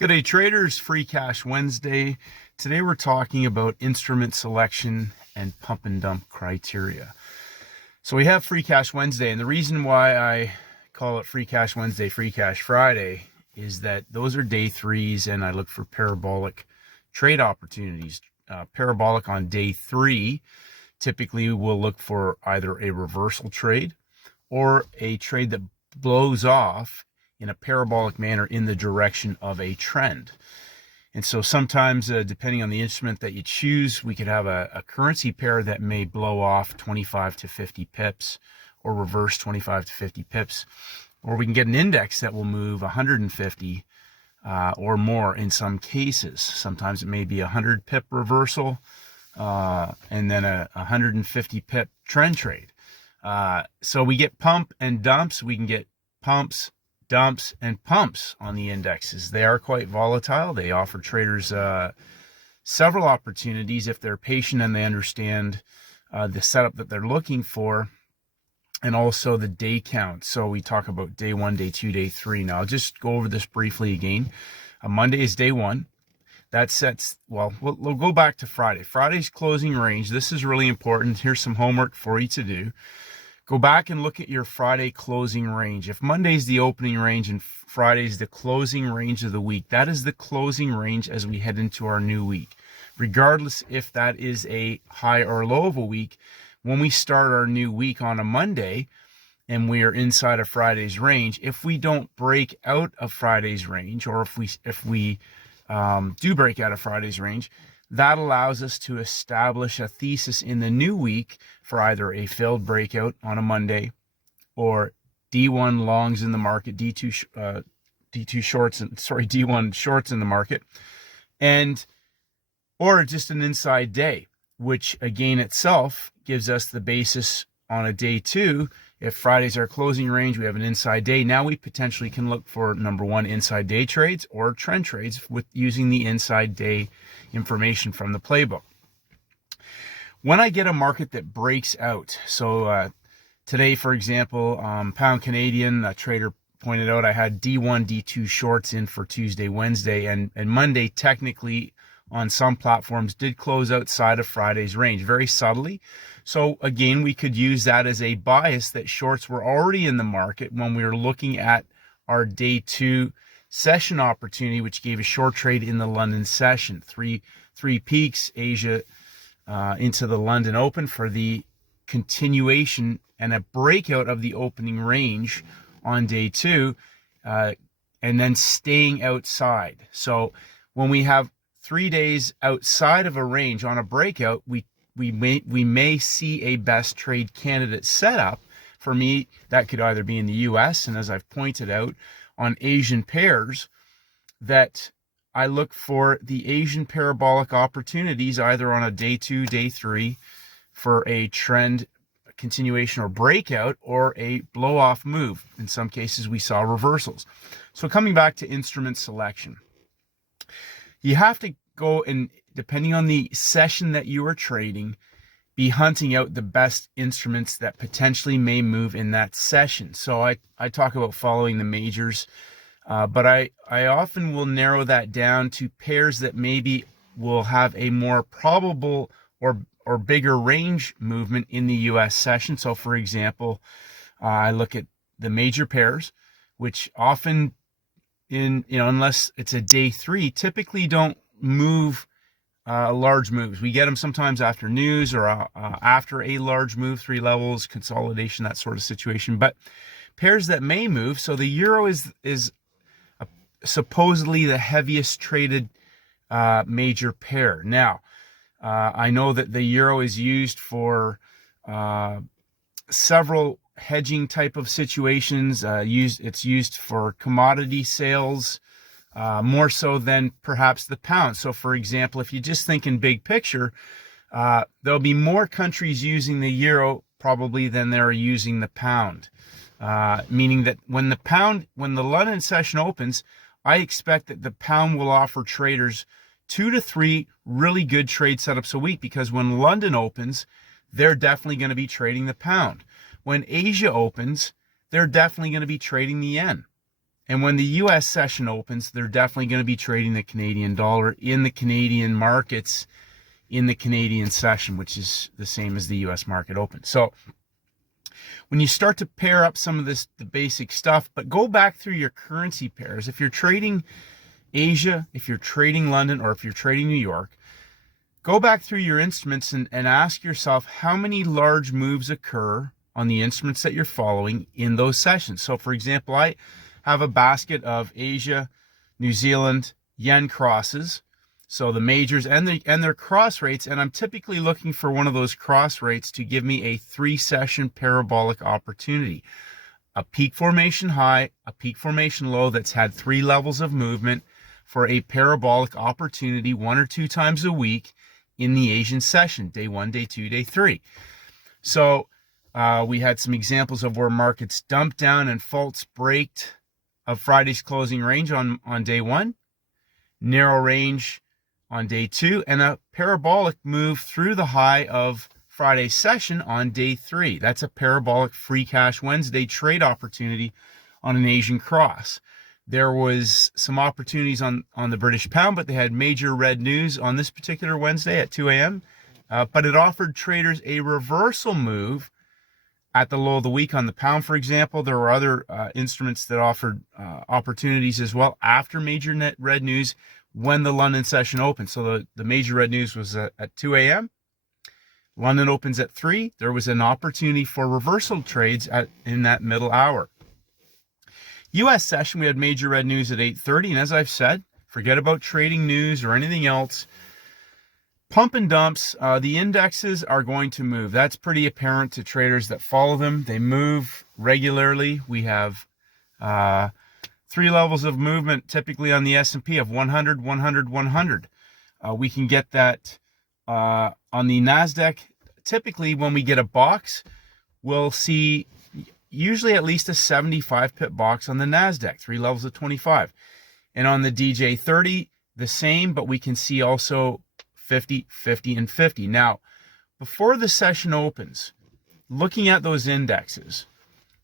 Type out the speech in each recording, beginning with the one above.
Good day, traders. Free Cash Wednesday. Today we're talking about instrument selection and pump and dump criteria. So we have Free Cash Wednesday, and the reason why I call it Free Cash Wednesday, Free Cash Friday is that those are day threes, and I look for parabolic trade opportunities. Parabolic on day three, typically we'll look for either a reversal trade or a trade that blows off in a parabolic manner in the direction of a trend. And so sometimes, depending on the instrument that you choose, we could have a currency pair that may blow off 25 to 50 pips or reverse 25 to 50 pips. Or we can get an index that will move 150 or more in some cases. Sometimes it may be a 100 pip reversal and then a 150 pip trend trade. So we get pump and dumps. We can get pumps, dumps, and pumps on the indexes. They are quite volatile. They offer traders several opportunities if they're patient and they understand the setup that they're looking for, and also the day count. So we talk about day one, day two, day three. Now I'll just go over this briefly again. Monday is day one. That sets, well, we'll go back to Friday. Friday's closing range. This is really important. Here's some homework for you to do. Go back and look at your Friday closing range. If Monday's the opening range and Friday's the closing range of the week, that is the closing range as we head into our new week. Regardless if that is a high or low of a week, when we start our new week on a Monday and we are inside of Friday's range, if we don't break out of Friday's range, or if we do break out of Friday's range, that allows us to establish a thesis in the new week for either a failed breakout on a Monday or D1 longs in the market, D2 shorts, D1 shorts in the market, or just an inside day, which again itself gives us the basis on a day two. If Friday's our closing range, we have an inside day. Now we potentially can look for, number one, inside day trades or trend trades with using the inside day information from the playbook. When I get a market that breaks out, so today, for example, pound Canadian, a trader pointed out I had D1, D2 shorts in for Tuesday, Wednesday, and Monday technically on some platforms did close outside of Friday's range, very subtly. So again, we could use that as a bias that shorts were already in the market when we were looking at our day two session opportunity, which gave a short trade in the London session. Three peaks, Asia into the London Open for the continuation and a breakout of the opening range on day two, and then staying outside. So when we have 3 days outside of a range on a breakout, we may see a best trade candidate setup. For me, that could either be in the US, and as I've pointed out, on Asian pairs, that I look for the Asian parabolic opportunities either on a day two, day three for a trend continuation or breakout, or a blow off move. In some cases, we saw reversals. So coming back to instrument selection, you have to go and, depending on the session that you are trading, be hunting out the best instruments that potentially may move in that session. So I talk about following the majors, but I often will narrow that down to pairs that maybe will have a more probable or bigger range movement in the US session. So for example, I look at the major pairs, which often unless it's a day three, typically don't move large moves. We get them sometimes after news or after a large move, three levels, consolidation, that sort of situation. But pairs that may move, so the euro is supposedly the heaviest traded major pair. Now, I know that the euro is used for several hedging type of situations. It's used for commodity sales, more so than perhaps the pound. So for example, if you just think in big picture, there'll be more countries using the euro probably than they're using the pound. Meaning that when the London session opens, I expect that the pound will offer traders 2 to 3 really good trade setups a week, because when London opens, they're definitely going to be trading the pound. When Asia opens, they're definitely going to be trading the yen. And when the US session opens, they're definitely going to be trading the Canadian dollar in the Canadian markets in the Canadian session, which is the same as the US market open. So when you start to pair up some of the basic stuff, but go back through your currency pairs. If you're trading Asia, if you're trading London, or if you're trading New York, go back through your instruments and ask yourself how many large moves occur on the instruments that you're following in those sessions. So for example, I have a basket of Asia, New Zealand, yen crosses. So the majors and their cross rates, and I'm typically looking for one of those cross rates to give me a 3-session parabolic opportunity. A peak formation high, a peak formation low that's had 3 levels of movement for a parabolic opportunity 1 or 2 times a week in the Asian session, day 1, day 2, day 3. So we had some examples of where markets dumped down and false braked of Friday's closing range on day 1, narrow range on day 2, and a parabolic move through the high of Friday's session on day 3. That's a parabolic free cash Wednesday trade opportunity on an Asian cross. There was some opportunities on the British pound, but they had major red news on this particular Wednesday at 2 a.m. But it offered traders a reversal move at the low of the week on the pound, for example. There were other instruments that offered opportunities as well after major net red news when the London session opened. So the major red news was at 2 a.m. London opens at 3. There was an opportunity for reversal trades in that middle hour. U.S. session, we had major red news at 8:30. And as I've said, forget about trading news or anything else. Pump and dumps, the indexes are going to move. That's pretty apparent to traders that follow them. They move regularly. We have 3 levels of movement typically on the S&P of 100, 100, 100. We can get that on the NASDAQ. Typically, when we get a box, we'll see usually at least a 75 pip box on the NASDAQ, 3 levels of 25. And on the DJ30, the same, but we can see also 50, 50, and 50. Now, before the session opens, looking at those indexes,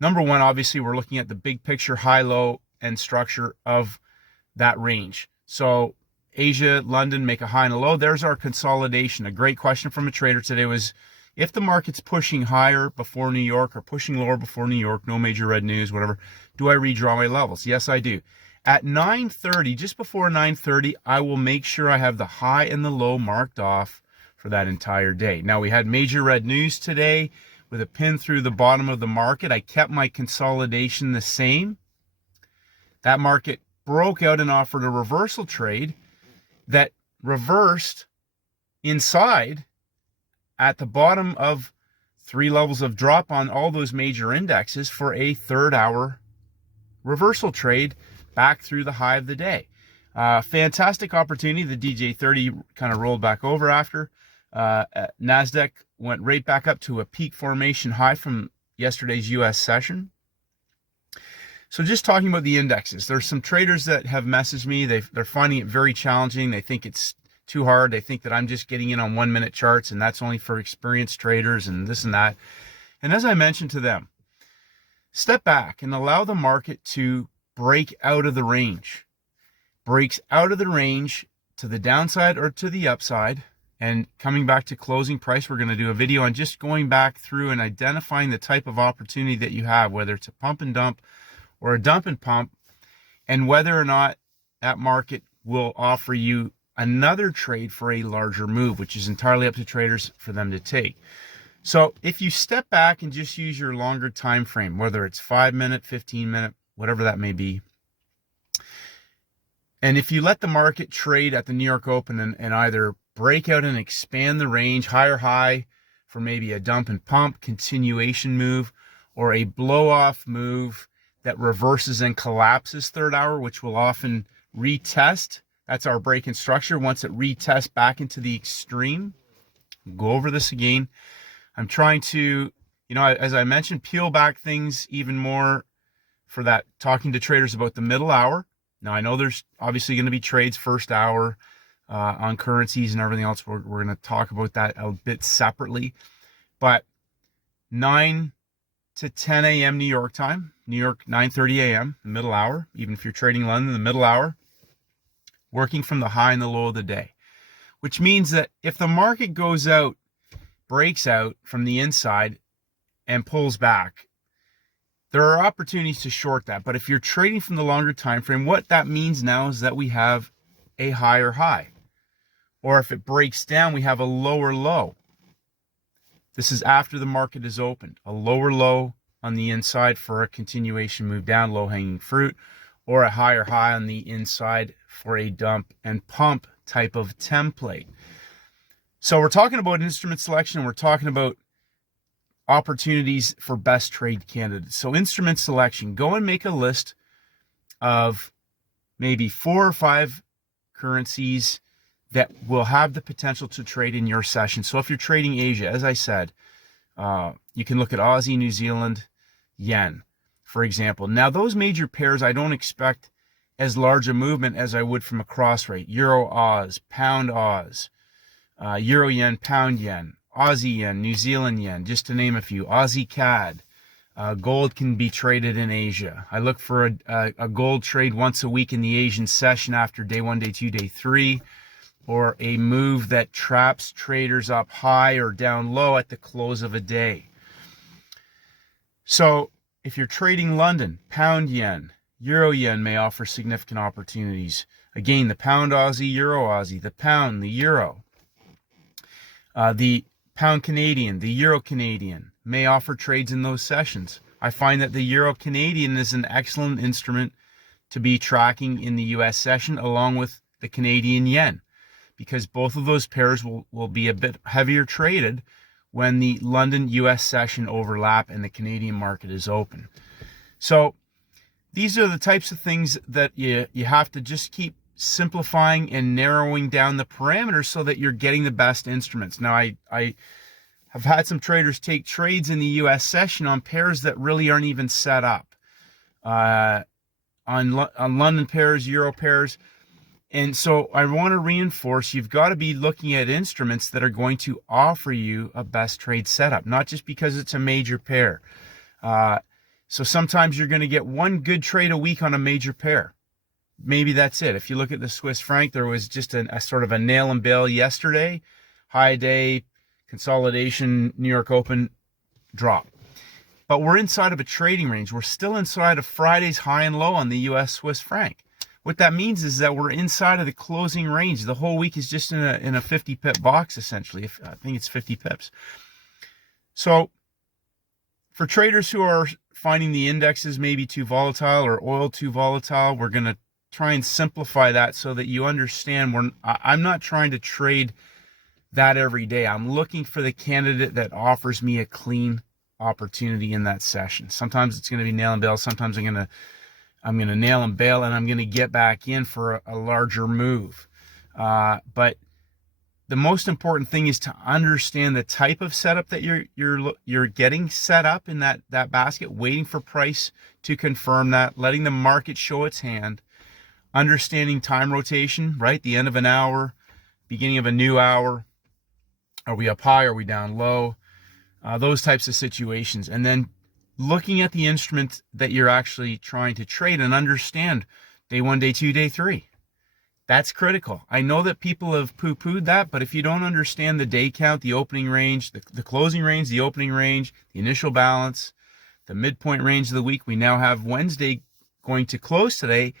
number one, obviously, we're looking at the big picture, high, low, and structure of that range. So Asia, London, make a high and a low. There's our consolidation. A great question from a trader today was, if the market's pushing higher before New York or pushing lower before New York, no major red news, whatever, do I redraw my levels? Yes, I do. At 9:30, just before 9:30, I will make sure I have the high and the low marked off for that entire day. Now, we had major red news today with a pin through the bottom of the market. I kept my consolidation the same. That market broke out and offered a reversal trade that reversed inside at the bottom of 3 levels of drop on all those major indexes for a 3rd-hour reversal trade back through the high of the day. Fantastic opportunity. The DJ30 kind of rolled back over after. NASDAQ went right back up to a peak formation high from yesterday's U.S. session. So just talking about the indexes, there's some traders that have messaged me. They're finding it very challenging. They think it's too hard. They think that I'm just getting in on 1-minute charts and that's only for experienced traders and this and that. And as I mentioned to them, step back and allow the market to break out of the range. Breaks out of the range to the downside or to the upside. And coming back to closing price, we're going to do a video on just going back through and identifying the type of opportunity that you have, whether it's a pump and dump or a dump and pump, and whether or not that market will offer you another trade for a larger move, which is entirely up to traders for them to take. So if you step back and just use your longer time frame, whether it's 5-minute, 15-minute, whatever that may be, and if you let the market trade at the New York Open and either break out and expand the range, higher high for maybe a dump and pump continuation move, or a blow off move that reverses and collapses 3rd hour, which will often retest. That's our break in structure. Once it retests back into the extreme, we'll go over this again. I'm trying to, as I mentioned, peel back things even more for that, talking to traders about the middle hour. Now, I know there's obviously going to be trades 1st hour on currencies and everything else. We're going to talk about that a bit separately. But 9 to 10 a.m. New York time, New York 9:30 a.m., the middle hour, even if you're trading London, the middle hour, working from the high and the low of the day, which means that if the market goes out, breaks out from the inside and pulls back, there are opportunities to short that. But if you're trading from the longer time frame, what that means now is that we have a higher high. Or if it breaks down, we have a lower low. This is after the market is opened. A lower low on the inside for a continuation move down, low-hanging fruit, or a higher high on the inside for a dump and pump type of template. So we're talking about instrument selection. We're talking about opportunities for best trade candidates. So instrument selection, go and make a list of maybe 4 or 5 currencies that will have the potential to trade in your session. So if you're trading Asia, as I said, you can look at Aussie, New Zealand, yen, for example. Now, those major pairs, I don't expect as large a movement as I would from a cross rate. Euro Oz, Pound Oz, Euro Yen, Pound Yen, Aussie Yen, New Zealand Yen, just to name a few. Aussie CAD. Gold can be traded in Asia. I look for a gold trade once a week in the Asian session after day 1, day 2, day 3. Or a move that traps traders up high or down low at the close of a day. So if you're trading London, Pound Yen, Euro Yen may offer significant opportunities. Again, the Pound Aussie, Euro Aussie, the Pound, the Euro. The Pound Canadian, the Euro Canadian may offer trades in those sessions. I find that the Euro Canadian is an excellent instrument to be tracking in the US session along with the Canadian Yen, because both of those pairs will be a bit heavier traded when the London US session overlap and the Canadian market is open. So these are the types of things that you have to just keep simplifying and narrowing down the parameters so that you're getting the best instruments. Now, I have had some traders take trades in the US session on pairs that really aren't even set up. On London pairs, Euro pairs. And so I want to reinforce, you've got to be looking at instruments that are going to offer you a best trade setup, not just because it's a major pair. So sometimes you're going to get one good trade a week on a major pair. Maybe that's it. If you look at the Swiss franc, there was just a sort of a nail and bail yesterday. High day, consolidation, New York Open, drop. But we're inside of a trading range. We're still inside of Friday's high and low on the US Swiss franc. What that means is that we're inside of the closing range. The whole week is just in a 50 pip box, essentially. I think it's 50 pips. So for traders who are finding the indexes maybe too volatile or oil too volatile, we're going to try and simplify that so that you understand I'm not trying to trade that every day. I'm looking for the candidate that offers me a clean opportunity in that session. Sometimes it's going to be nail and bail. Sometimes I'm going to nail and bail, and I'm going to get back in for a larger move. But the most important thing is to understand the type of setup that you're getting set up in that basket, waiting for price to confirm that, letting the market show its hand, understanding time rotation, right? The end of an hour, beginning of a new hour. Are we up high? Are we down low? Those types of situations. And then looking at the instrument that you're actually trying to trade and understand day 1, day 2, day 3. That's critical. I know that people have poo-pooed that, but if you don't understand the day count, the opening range, the closing range, the opening range, the initial balance, the midpoint range of the week, we now have Wednesday going to close today.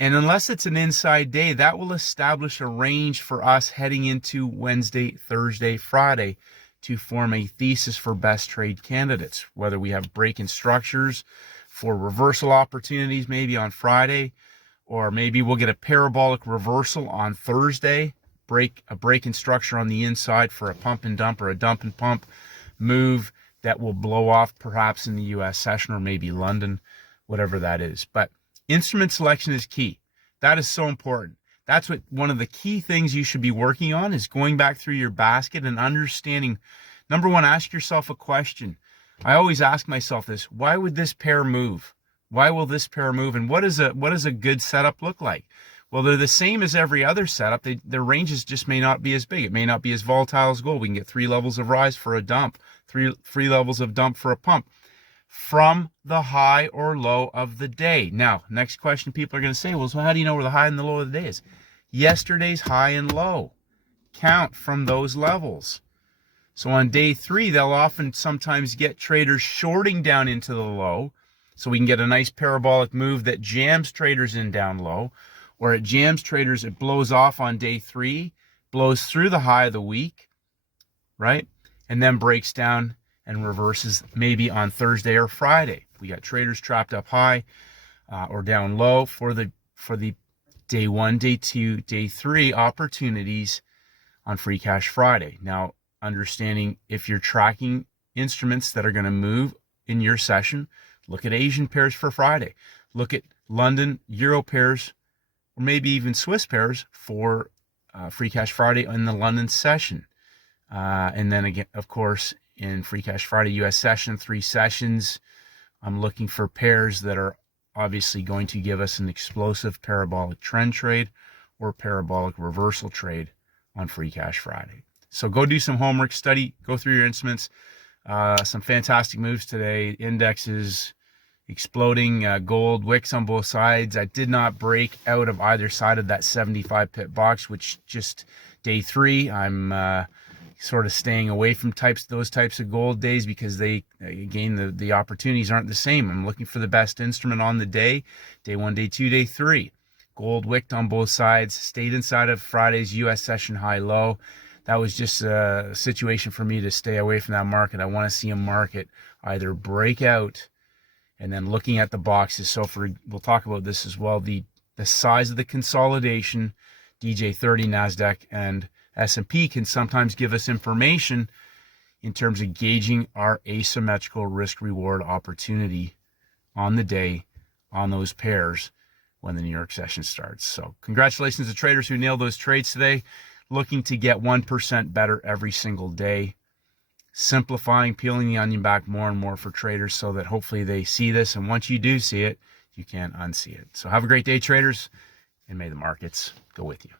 And unless it's an inside day, that will establish a range for us heading into Wednesday, Thursday, Friday, to form a thesis for best trade candidates, whether we have break-in structures for reversal opportunities maybe on Friday, or maybe we'll get a parabolic reversal on Thursday, a break-in structure on the inside for a pump and dump or a dump and pump move that will blow off perhaps in the US session or maybe London, whatever that is. But instrument selection is key. That is so important. That's what one of the key things you should be working on is going back through your basket and understanding. Number one, ask yourself a question. I always ask myself this: why would this pair move? Why will this pair move? And what does a good setup look like? Well, they're the same as every other setup. Their ranges just may not be as big. It may not be as volatile as gold. We can get 3 levels of rise for a dump, three levels of dump for a pump. from the high or low of the day. Now, next question people are going to say, well, so how do you know where the high and the low of the day is? Yesterday's high and low. Count from those levels. So on day 3, they'll often sometimes get traders shorting down into the low, so we can get a nice parabolic move that jams traders in down low, or it jams traders, it blows off on day 3, blows through the high of the week, right? And then breaks down and reverses maybe on Thursday or Friday. We got traders trapped up high or down low for the day 1, day 2, day 3 opportunities on Free Cash Friday. Now, understanding if you're tracking instruments that are going to move in your session, look at Asian pairs for Friday. Look at London Euro pairs, or maybe even Swiss pairs for Free Cash Friday in the London session. And then again, of course, in Free Cash Friday US session, 3 sessions, I'm looking for pairs that are obviously going to give us an explosive parabolic trend trade or parabolic reversal trade on Free Cash Friday. So go do some homework, study, go through your instruments. Some fantastic moves today. Indexes exploding, gold, wicks on both sides. I did not break out of either side of that 75 pip box, which just day 3, I'm sort of staying away from those types of gold days because they, again, the opportunities aren't the same. I'm looking for the best instrument on the day 1, day 2, day 3. Gold wicked on both sides, stayed inside of Friday's US session high low. That was just a situation for me to stay away from that market. I want to see a market either break out, and then looking at the boxes. So we'll talk about this as well. The size of the consolidation, DJ30, NASDAQ, and S&P can sometimes give us information in terms of gauging our asymmetrical risk-reward opportunity on the day on those pairs when the New York session starts. So congratulations to traders who nailed those trades today. Looking to get 1% better every single day. Simplifying, peeling the onion back more and more for traders so that hopefully they see this. And once you do see it, you can't unsee it. So have a great day, traders, and may the markets go with you.